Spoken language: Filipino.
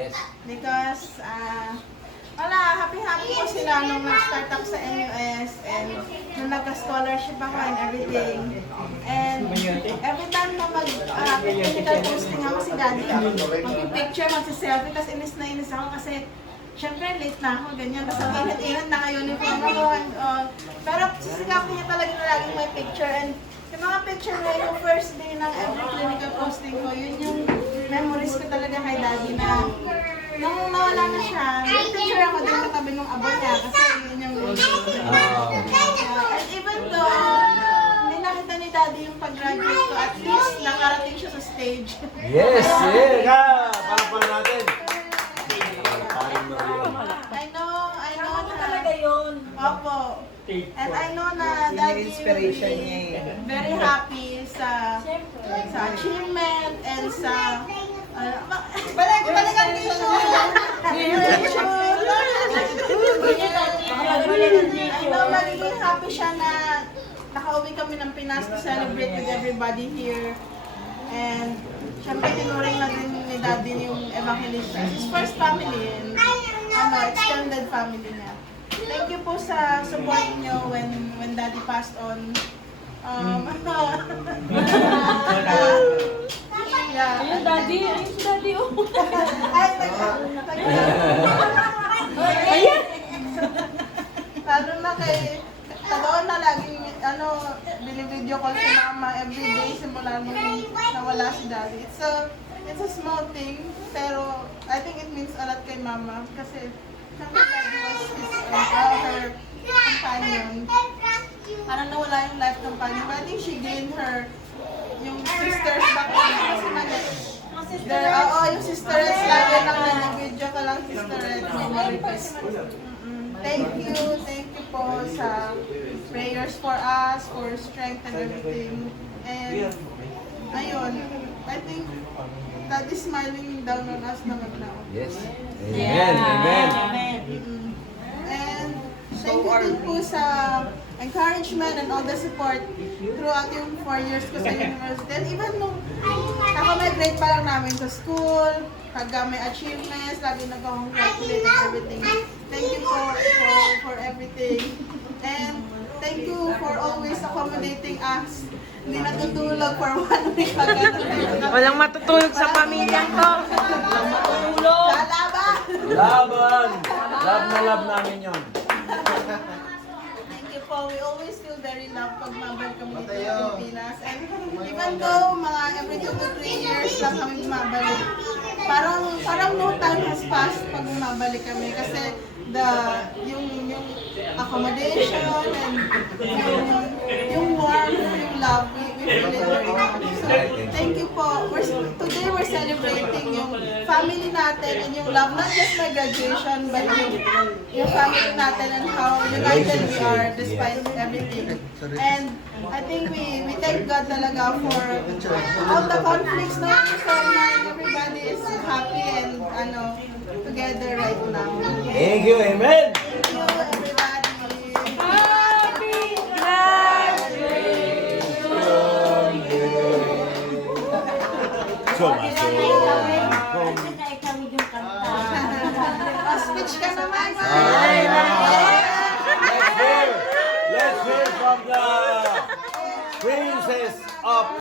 Yes. Because, wala, happy-happy ko sila nung nag-start ako sa MUS and nung nagka-scholarship ako and everything. And every time na mag-clinical posting ako si Daddy, mag-picture, mag-selfie, tapos inis na inis ako kasi syempre late na ako, ganyan. Tapos ang init-init na uniform ako and all. Pero sisikapin niya talaga na laging may picture and yung mga picture na yung first day ng every clinical posting ko, yun yung memories ko talaga kay Daddy na nung nawala na siya, picture ako din katabi ng abo niya kasi yun yung and even though hindi nakita ni Daddy yung pag-graduate ko, at least nakarating siya sa stage. Yes! Yeah! Parang natin. I know na Talaga yun. Opo. And I know na Daddy inspiration will niya be very happy sa achievement and sa balikan tissue! I know magiging happy siya na nakauwi kami ng Pinas to celebrate with everybody here. And syempre tinuring na din ni Daddy yung Evangelista. His first family and extended family niya. Thank you po sa support niyo when Daddy passed on. Yeah. Ayun, Daddy. Ayun si Daddy, oh. Ay, Ayan. lalo na kay, totoo na laging, bini-video call si Mama everyday simula nung nawala si Daddy. It's a small thing, pero I think it means a lot kay Mama kasi siyempre Daddy was her companion. Parang nawala yung life companion, but I think she gained her yung sisters back then kasi yung sisters lagi lang na-video ka lang sisters. Thank you po sa prayers for us, for strength and everything. And ayun, I think Daddy smiling down on us naman now. Yes. Amen. Amen. And thank you din po sa encouragement and all the support throughout yung 4 years ko sa university. And even nung naka-migrate pa lang namin sa school, pag may achievements, lagi nag-congratulate and everything. Thank you for everything. And thank you for always accommodating us. Hindi natutulog for 1 week pag Walang matutulog sa pamilyang ko. Lalaban! Laban! Love na love namin yun. Thank you po. We always feel very loved pag mabalik kami dito sa Pilipinas. And even though mga every 2 to 3 years lang kami bumabalik, parang no time has passed pag bumabalik kami kasi yung accommodation and yung warmth, yung love, we feel it very much. So, thank you po. Today we're celebrating yung family natin and yung love, not just my graduation, but yung family natin and how united we are despite everything. And I think we thank God talaga for all the conflicts na everybody is happy and together right now. Thank you. Amen. Thank you everybody. Speech ka naman. Let's hear from the princess of